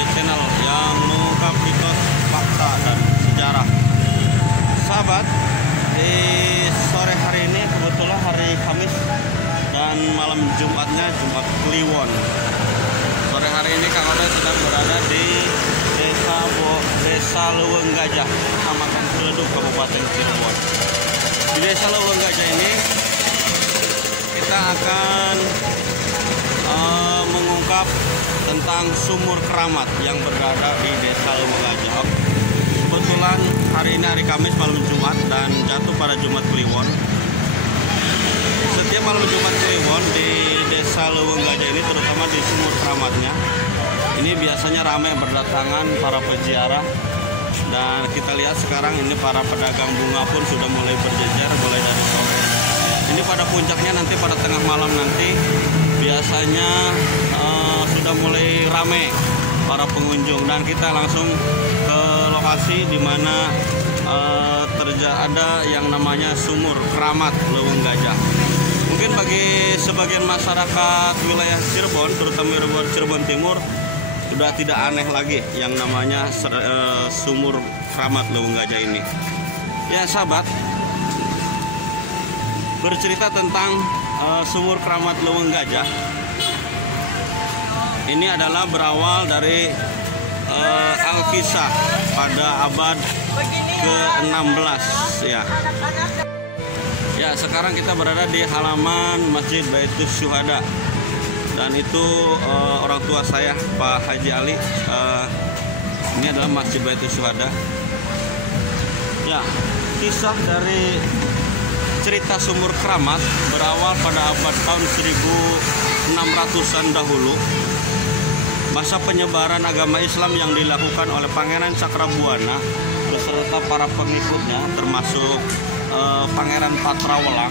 dari channel yang mengungkap mitos, fakta, dan sejarah. Sahabat, di sore hari ini kebetulan hari Kamis dan malam Jumatnya Jumat Kliwon. Sore hari ini Kang Odoy sedang berada di Desa Leuweung Gajah, Kecamatan Ciledug, Kabupaten Cirebon. Di Desa Leuweung Gajah ini kita akan mengungkap tentang sumur keramat yang berada di Desa Leuweung Gajah. Kebetulan hari ini hari Kamis malam Jumat dan jatuh pada Jumat Kliwon. Setiap malam Jumat Kliwon di Desa Leuweung Gajah ini, terutama di sumur keramatnya, ini biasanya ramai berdatangan para peziarah. Dan kita lihat sekarang ini para pedagang bunga pun sudah mulai berjejer mulai dari sore. Ini pada puncaknya nanti pada tengah malam nanti biasanya sudah mulai ramai para pengunjung, dan kita langsung ke lokasi di mana ada yang namanya sumur keramat Leuweung Gajah. Mungkin bagi sebagian masyarakat wilayah Cirebon, terutama Cirebon Timur, sudah tidak aneh lagi yang namanya sumur keramat Leuweung Gajah ini. Ya sahabat, bercerita tentang sumur keramat Leuweung Gajah ini adalah berawal dari Alkisah pada abad ke-16 ya. Ya, sekarang kita berada di halaman Masjid Baitus Syuhada. Dan itu orang tua saya, Pak Haji Ali. Ini adalah Masjid Baitus Syuhada. Ya, kisah dari cerita sumur keramat berawal pada abad tahun 1600-an dahulu. Masa penyebaran agama Islam yang dilakukan oleh Pangeran Cakrabuana beserta para pengikutnya, termasuk Pangeran Patrawelang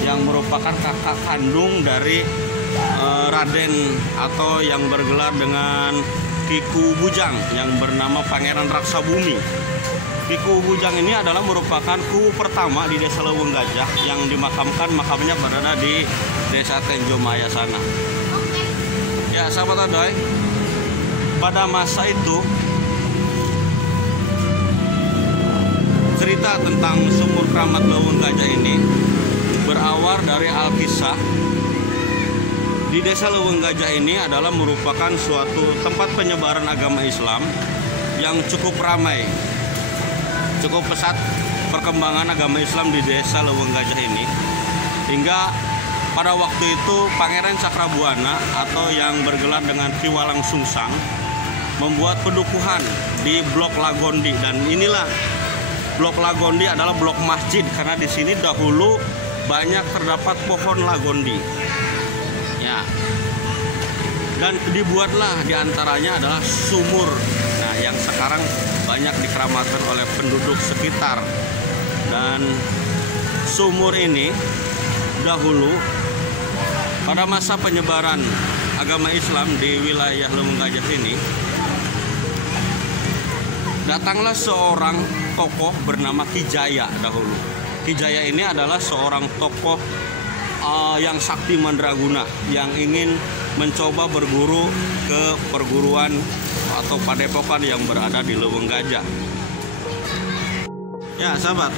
yang merupakan kakak kandung dari Raden atau yang bergelar dengan Kiku Bujang yang bernama Pangeran Raksabumi. Kiku Bujang ini adalah merupakan kuwu pertama di Desa Leuweung Gajah yang dimakamkan, makamnya berada di Desa Tenjomaya sana. Ya sahabat Odoy, pada masa itu cerita tentang sumur keramat Leuweung Gajah ini berawal dari Alkisah. Di Desa Leuweung Gajah ini adalah merupakan suatu tempat penyebaran agama Islam yang cukup ramai, cukup pesat perkembangan agama Islam di Desa Leuweung Gajah ini, hingga pada waktu itu Pangeran Cakrabuana atau yang bergelar dengan Ki Walang Sungsang membuat pendukuhan di Blok Lagondi, dan inilah Blok Lagondi adalah blok masjid karena di sini dahulu banyak terdapat pohon lagondi. Ya. Dan dibuatlah diantaranya adalah sumur. Nah, yang sekarang banyak dikeramatkan oleh penduduk sekitar. Dan sumur ini dahulu pada masa penyebaran agama Islam di wilayah Leuweung Gajah ini, datanglah seorang tokoh bernama Ki Jaya dahulu. Ki Jaya ini adalah seorang tokoh yang sakti mandraguna yang ingin mencoba berguru ke perguruan atau padepokan yang berada di Leuweung Gajah. Ya sahabat,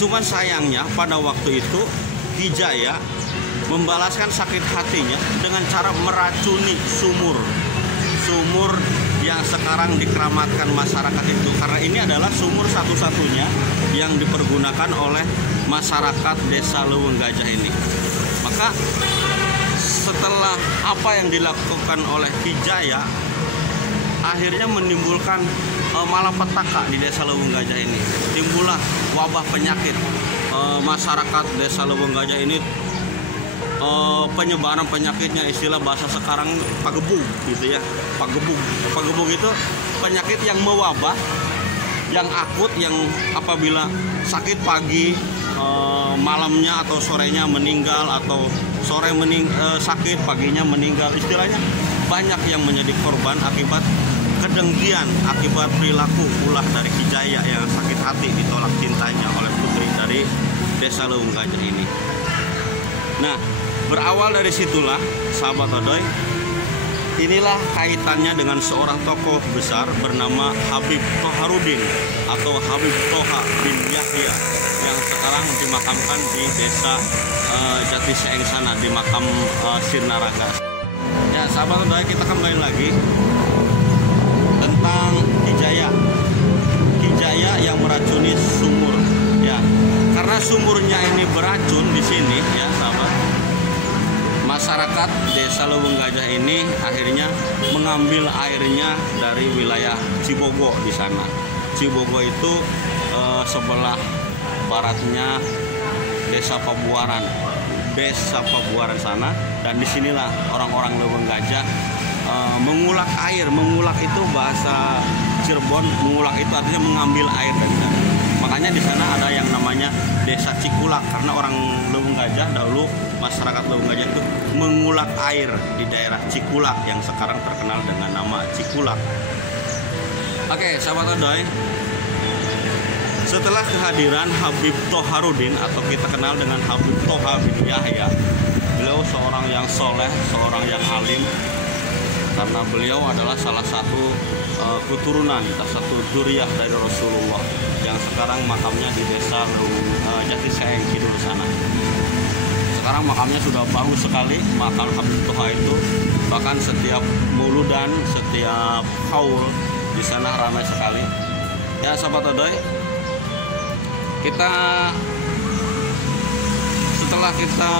cuman sayangnya pada waktu itu Ki Jaya membalaskan sakit hatinya dengan cara meracuni sumur yang sekarang dikeramatkan masyarakat itu, karena ini adalah sumur satu-satunya yang dipergunakan oleh masyarakat Desa Leuweung Gajah ini. Maka setelah apa yang dilakukan oleh Ki Jaya, akhirnya menimbulkan malapetaka di Desa Leuweung Gajah ini. Timbullah wabah penyakit. Masyarakat Desa Leuweung Gajah ini penyebaran penyakitnya, istilah bahasa sekarang pagebug gitu ya. Pagebug itu penyakit yang mewabah, yang akut, yang apabila sakit pagi, malamnya atau sorenya meninggal, atau sore sakit paginya meninggal. Istilahnya banyak yang menjadi korban akibat kedengkian, akibat perilaku ulah dari Ki Jaya yang sakit hati ditolak cintanya oleh putri dari Desa Leuweung Gajah ini. Nah, berawal dari situlah sahabat Odoy, inilah kaitannya dengan seorang tokoh besar bernama Habib Toharudin atau Habib Toha bin Yahya yang sekarang dimakamkan di desa Jatiseeng sana, di makam Sirnaraga. Ya sahabat saudara, kita kembali lagi tentang Kijaya yang meracuni sumur. Ya, karena sumurnya ini beracun di sini, ya sahabat. Masyarakat desa Leuweung Gajah ini akhirnya mengambil airnya dari wilayah Cibogo di sana. Cibogo itu sebelah baratnya desa Pabuaran sana, dan disinilah orang-orang Leuweung Gajah mengulak air. Mengulak itu bahasa Cirebon, mengulak itu artinya mengambil air dari sana. Makanya di sana ada yang namanya Desa Cikulak, karena orang Leuweung Gajah dahulu, masyarakat Leuweung Gajah itu mengulak air di daerah Cikulak yang sekarang terkenal dengan nama Cikulak. Oke, sahabat Odoy, setelah kehadiran Habib Toharudin atau kita kenal dengan Habib Toha bin Yahya, beliau seorang yang soleh, seorang yang alim, karena beliau adalah salah satu keturunan, satu dzurriyyah dari Rasulullah yang sekarang makamnya di desa Jatiseeng Kidul sana. Sekarang makamnya sudah bagus sekali, makam Habib Toha itu. Bahkan setiap muludan, setiap haul di sana ramai sekali. Ya sahabat Odoy, setelah kita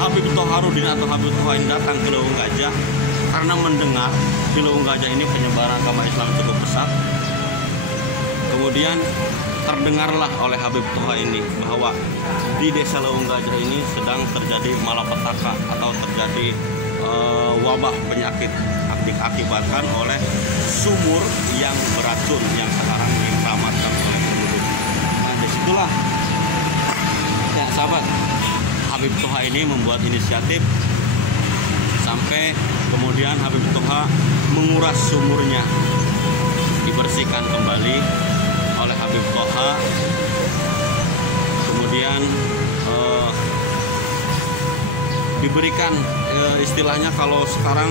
Habib Toharudin atau Habib Toha ini datang ke Leuweung Gajah karena mendengar di Leuweung Gajah ini penyebaran agama Islam cukup besar. Kemudian terdengarlah oleh Habib Toha ini bahwa di desa Leuweung Gajah ini sedang terjadi malapetaka atau terjadi wabah penyakit diakibatkan oleh sumur yang beracun yang sekarang dikeramatkan oleh penduduk. Nah, disitulah ya sahabat, Habib Toha ini membuat inisiatif sampai kemudian Habib Toha menguras sumurnya, dibersihkan kembali oleh Habib Toha. Kemudian diberikan istilahnya, kalau sekarang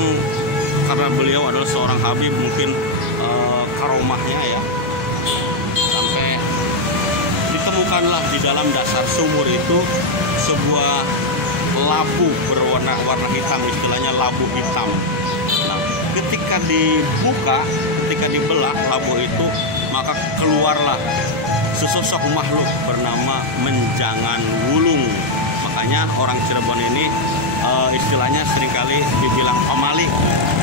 karena beliau adalah seorang habib, mungkin karomahnya ya, sampai ditemukanlah di dalam dasar sumur itu sebuah labu berwarna hitam, istilahnya labu hitam. Nah, ketika dibuka, ketika dibelah labu itu, maka keluarlah sesosok makhluk bernama Menjangan Wulung. Makanya orang Cirebon ini istilahnya seringkali dibilang pamali,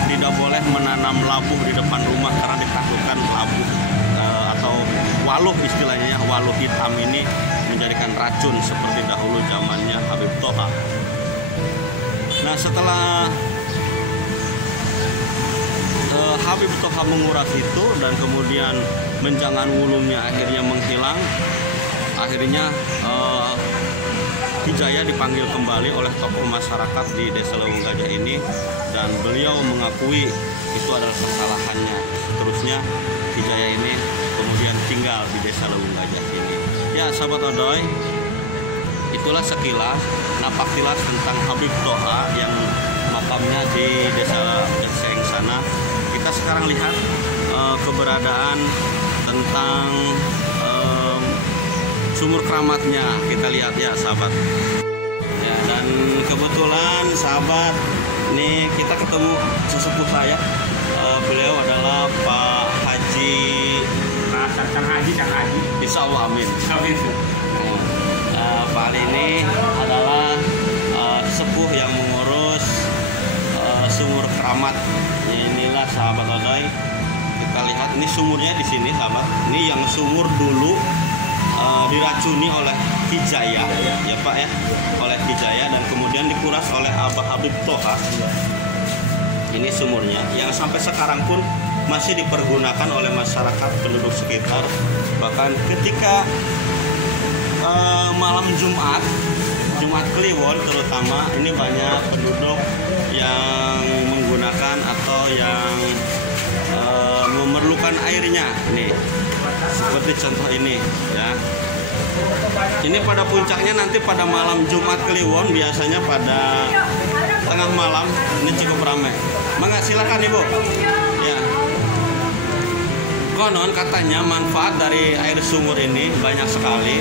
tidak boleh menanam labu di depan rumah karena ditakutkan labu atau waluh, istilahnya waluh hitam ini menjadikan racun seperti dahulu zamannya Habib Toha. Nah, setelah Habib Toha menguras itu dan kemudian Menjangan Wulungnya akhirnya menghilang, akhirnya Kijaya dipanggil kembali oleh tokoh masyarakat di desa Leuweung Gajah ini, dan beliau mengakui itu adalah kesalahannya. Terusnya Kijaya ini kemudian tinggal di desa Leuweung Gajah ini. Ya sahabat Odoy, itulah sekilas napak tilas tentang Habib Toha yang makamnya di desa Jatiseeng sana. Kita sekarang lihat keberadaan tentang sumur keramatnya, kita lihat ya sahabat. Ya, dan kebetulan sahabat, nih kita ketemu sesepuh saya. Beliau adalah Pak Haji. Kang Haji. Insya Allah, amin. Pak Ali ini adalah sesepuh yang mengurus sumur keramat. Inilah sahabat Odoy. Kita lihat ini sumurnya di sini sahabat. Ini yang sumur dulu diracuni oleh Kijaya, ya Pak ya, oleh Kijaya, dan kemudian dikuras oleh Abah Habib Toha. Ini sumurnya yang sampai sekarang pun masih dipergunakan oleh masyarakat penduduk sekitar. Bahkan ketika malam Jumat Kliwon terutama, ini banyak penduduk yang menggunakan atau yang memerlukan airnya. Nih, seperti contoh ini ya. Ini pada puncaknya nanti pada malam Jumat Kliwon biasanya pada tengah malam ini cukup ramai. Mangga silakan Ibu. Ya. Konon katanya manfaat dari air sumur ini banyak sekali.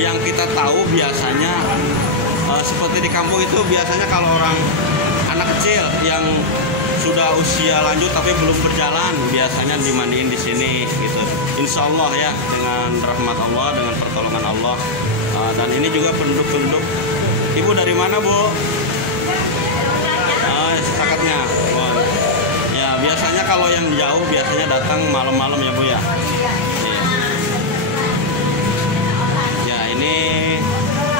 Yang kita tahu biasanya seperti di kampung itu biasanya kalau orang anak kecil yang sudah usia lanjut tapi belum berjalan biasanya dimandiin di sini gitu. Insya Allah ya, dengan rahmat Allah, dengan pertolongan Allah. Dan ini juga penduduk-penduduk. Ibu dari mana Bu? Sakatnya. Ya biasanya kalau yang jauh biasanya datang malam-malam ya Bu ya. Ya ini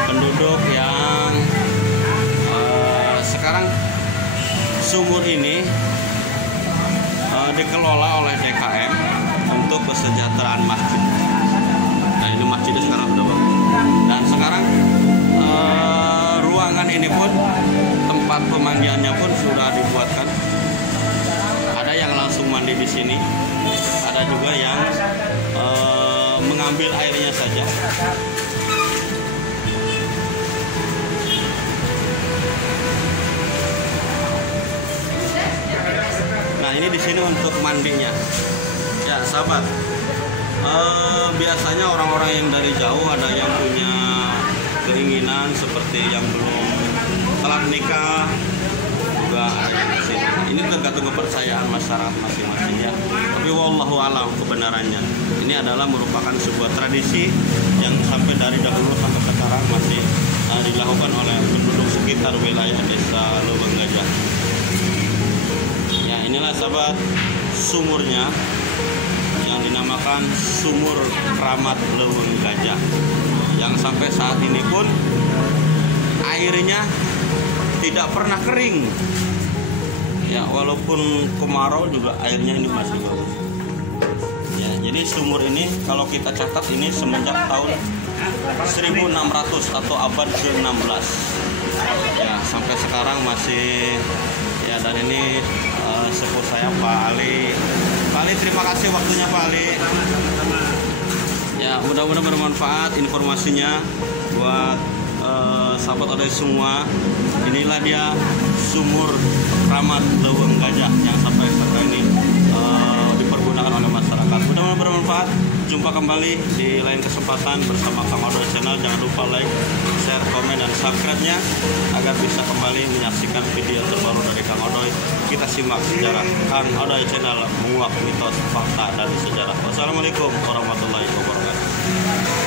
penduduk yang sekarang sumur ini dikelola oleh DKM untuk kesejahteraan masjid. Nah ini masjidnya sekarang sudah bagus. Dan sekarang ruangan ini pun tempat pemandiannya pun sudah dibuatkan. Ada yang langsung mandi di sini, ada juga yang mengambil airnya saja. Nah ini di sini untuk mandinya. Ya sahabat, biasanya orang-orang yang dari jauh ada yang punya keinginan seperti yang belum telah nikah juga ada yang di sini. Ini tergantung kepercayaan masyarakat masing-masing ya. Tapi wallahu alam kebenarannya. Ini adalah merupakan sebuah tradisi yang sampai dari dahulu sampai sekarang masih dilakukan oleh penduduk sekitar wilayah desa Leuweung Gajah. Ya inilah sahabat sumurnya yang dinamakan Sumur Keramat Leuweung Gajah, yang sampai saat ini pun airnya tidak pernah kering. Ya walaupun kemarau juga airnya ini masih bagus. Ya jadi sumur ini kalau kita catat ini semenjak tahun 1600 atau abad ke-16. Ya sampai sekarang masih ya. Dan ini sepupu saya Pak Ali. Pak Ali terima kasih waktunya Pak Ali. Ya mudah-mudahan bermanfaat informasinya buat sahabat Odai semua. Inilah dia Sumur Keramat Leuweung Gajah yang sampai sekarang ini dipergunakan oleh masyarakat. Mudah-mudahan bermanfaat. Jumpa kembali di lain kesempatan bersama Kang Odai Channel. Jangan lupa like, share, komen, dan subscribe-nya agar bisa kembali menyaksikan video terbaru dari Kang Odai. Kita simak sejarah Kang Odai Channel menguak mitos, fakta, dan sejarah. Wassalamualaikum warahmatullahi wabarakatuh.